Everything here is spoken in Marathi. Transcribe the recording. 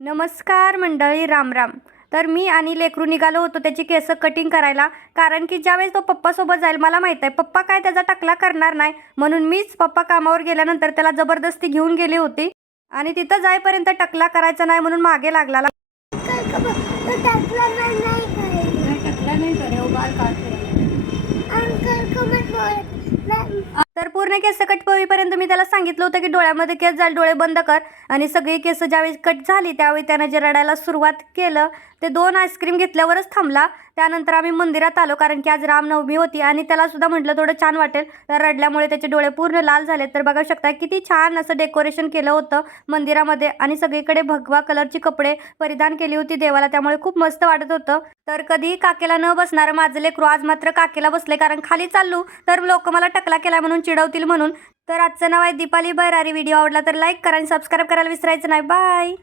नमस्कार मंडळी, राम राम. तर मी आणि लेकरू निघालो होतो त्याची केस कटिंग करायला, कारण की ज्यावेळेस तो पप्पासोबत जाईल मला माहीत आहे पप्पा काय त्याचा टकला करणार नाही, म्हणून मीच पप्पा कामावर गेल्यानंतर त्याला जबरदस्ती घेऊन गेली होती. आणि तिथं जाईपर्यंत टकला करायचा नाही म्हणून मागे लागला. तर पूर्ण केस कट होईपर्यंत मी त्याला सांगितलं होतं की डोळ्यामध्ये केस जाईल, डोळे बंद कर. आणि सगळी केस ज्यावेळी कट झाली त्यावेळी त्यानं जे रडायला सुरुवात केलं ते 2 आईस्क्रीम घेतल्यावरच थांबला. त्यानंतर आम्ही मंदिरात आलो, कारण की आज रामनवमी होती आणि त्याला सुद्धा म्हटलं थोडं छान वाटेल. तर रडल्यामुळे त्याचे डोळे पूर्ण लाल झाले. तर बघू शकता किती छान असं डेकोरेशन केलं होतं मंदिरामध्ये आणि सगळीकडे भगवा कलरची कपडे परिधान केली होती देवाला, त्यामुळे खूप मस्त वाटत होतं. तर कधी काकेला न बसणार माझं लेकरू आज मात्र काकेला बसले, कारण खाली चाललो तर लोक मला टकला केला म्हणून चिडवतील म्हणून. तर आजचं नाव आहे दीपाली बैरारी. व्हिडिओ आवडला तर लाईक करा आणि सबस्क्राईब करायला विसरायचं नाही. बाय.